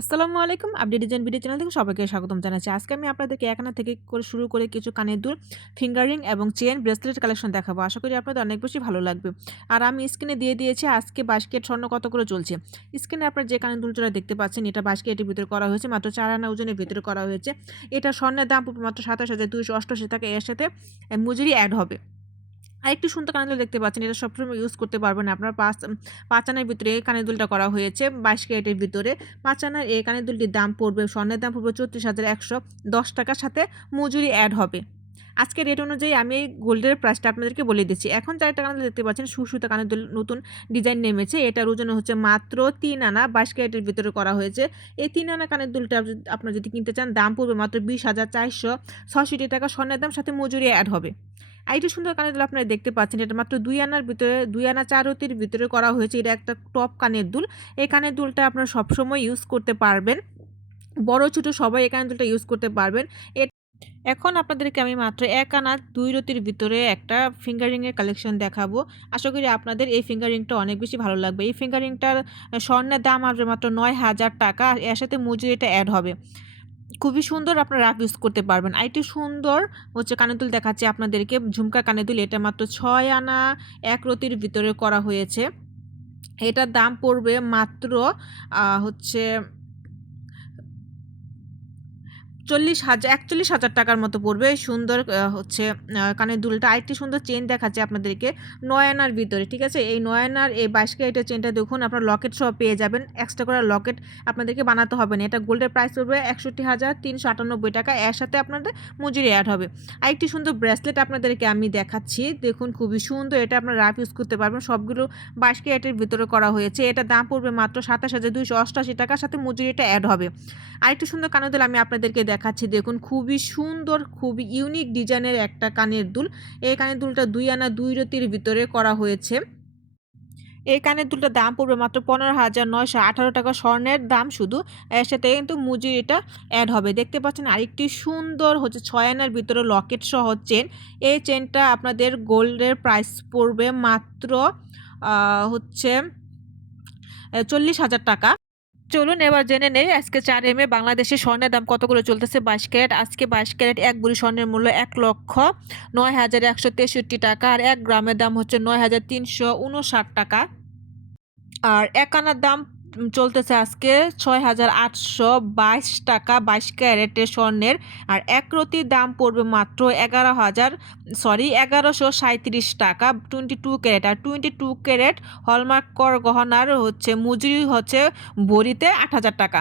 আসসালামু আলাইকুম। Update design video channel থেকে সবাইকে স্বাগতম জানাচ্ছি। আজকে আমি আপনাদেরকে এখানে থেকে শুরু করে কিছু কানের দুল, ফিঙ্গার রিং এবং চেইন, ব্রেসলেট কালেকশন দেখাবো। আশা করি আপনাদের অনেক বেশি ভালো লাগবে। আর আমি স্ক্রিনে দিয়ে দিয়েছি আজকে 22 ক্যারেট স্বর্ণ কত করে চলছে। স্ক্রিনে আপনারা যে কানের দুলটা দেখতে পাচ্ছেন এটা 22 ক্যারেটের ভিতরে করা হয়েছে, মাত্র 4 আনা ওজনের ভিতরে করা হয়েছে। এটা স্বর্ণের দাম পড়বে মাত্র 27,288 টাকা। এর সাথে মজুরি অ্যাড হবে। আরেকটু সুন্দর কানের দুল দেখতে পাচ্ছেন, এটা সবসময় ইউজ করতে পারবেন আপনার। পাঁচ আনার ভিতরে এই কানের দুলটা করা হয়েছে 22 ক্যারেটের ভিতরে। 5 আনার এই কানের দুলটির দাম পড়বে, স্বর্ণের দাম পড়বে 34,110 টাকার সাথে মজুরি অ্যাড হবে। আজকের রেট অনুযায়ী আমি গোল্ডের প্রাইসটা আপনাদেরকে বলে দিচ্ছি। এখন যে একটা কানের দুল দেখতে পাচ্ছেন সুতা কানের দুল, নতুন ডিজাইন নেমেছে। এটার ওজন হচ্ছে মাত্র 3 আনা, 22 ক্যারেটের ভিতরে করা হয়েছে। এই 3 আনা কানের দুলটা আপনারা যদি কিনতে চান দাম পড়বে মাত্র 20,466 টাকা, স্বর্ণের দাম সাথে মজুরি অ্যাড হবে। আরেকটু সুন্দর কানের দুল আপনারা দেখতে পাচ্ছেন, এটা মাত্র 2 আনার ভিতরে, 2 আনা 4 রতির ভিতরে করা হয়েছে। এটা একটা টপ কানের দুল। এই কানের দুলটা আপনারা সবসময় ইউজ করতে পারবেন, বড় ছোট সবাই এই কানের দুলটা ইউজ করতে পারবেন। এখন আপনাদেরকে আমি মাত্র 1 আনা 2 রতির ভিতরে একটা ফিঙ্গার রিংয়ের কালেকশন দেখাবো। আশা করি আপনাদের এই ফিঙ্গার রিংটা অনেক বেশি ভালো লাগবে। এই ফিঙ্গার রিংটার স্বর্ণের দাম আসবে মাত্র 9,000 টাকা। এর সাথে মজুরিটা অ্যাড হবে। খুবই সুন্দর, আপনারা রাফ ইউজ করতে পারবেন। আরেকটি সুন্দর হচ্ছে কানের দুল দেখাচ্ছি আপনাদেরকে, ঝুমকা কানের দুল। এটা মাত্র 6 আনা 1 রতির ভিতরে করা হয়েছে। এটার দাম পড়বে মাত্র হচ্ছে 41,000 টাকার মতো পড়বে। সুন্দর হচ্ছে কানের দুলটা। আরেকটি সুন্দর চেইন দেখাচ্ছে আপনাদেরকে 9 আনার ভিতরে, ঠিক আছে? এই 9 আনার এই 22 ক্যারেটের চেইনটা দেখুন, আপনার লকেট সহ পেয়ে যাবেন। এক্সট্রা করে লকেট আপনাদেরকে বানাতে হবে না। এটা গোল্ডের প্রাইস পড়বে 61,398 টাকা। এর সাথে আপনাদের মজুরি অ্যাড হবে। আরেকটি সুন্দর ব্রেসলেট আপনাদেরকে আমি দেখাচ্ছি, দেখুন খুবই সুন্দর। এটা আপনারা রাফ ইউজ করতে পারবেন। সবগুলো 22 ক্যারেটের ভিতরে করা হয়েছে। এটার দাম পড়বে মাত্র 27,288 টাকার সাথে মজুরিটা অ্যাড হবে। আরেকটু সুন্দর কানের দুল আমি আপনাদেরকে দেখাচ্ছি, দেখুন খুবই সুন্দর, খুবই ইউনিক ডিজাইনের একটা কানের দুল। এই কানের দুলটা 2 আনা 2 রতির ভিতরে করা হয়েছে। এই কানের দুলটার দাম পড়বে মাত্র 15,918 টাকা, স্বর্ণের দাম শুধু। এর সাথে কিন্তু মজুরিটা অ্যাড হবে। দেখতে পাচ্ছেন আরেকটি সুন্দর হচ্ছে 6 আনার ভিতরে লকেট সহ চেন। এই চেনটা আপনাদের গোল্ডের প্রাইস পড়বে মাত্র হচ্ছে 40,000 টাকা। চলুন এবার জেনে নেই আজকে 4 এম এ বাংলাদেশে স্বর্ণের দাম কত করে চলতেছে 22 ক্যারেট। আজকে 22 ক্যারেট 1 ভরি স্বর্ণের মূল্য 1,09,163 টাকা। আর 1 গ্রামের দাম হচ্ছে 9,359 টাকা। আর 1 আনার দাম চলতেছে আজকে 6,822 টাকা 22 ক্যারেটের স্বর্ণের। আর 1 রতির দাম পড়বে মাত্র 1,137 টাকা 22 ক্যারেট। আর 22 ক্যারেট হলমার্ক গহনার হচ্ছে মজুরি হচ্ছে ভরিতে 8,000 টাকা।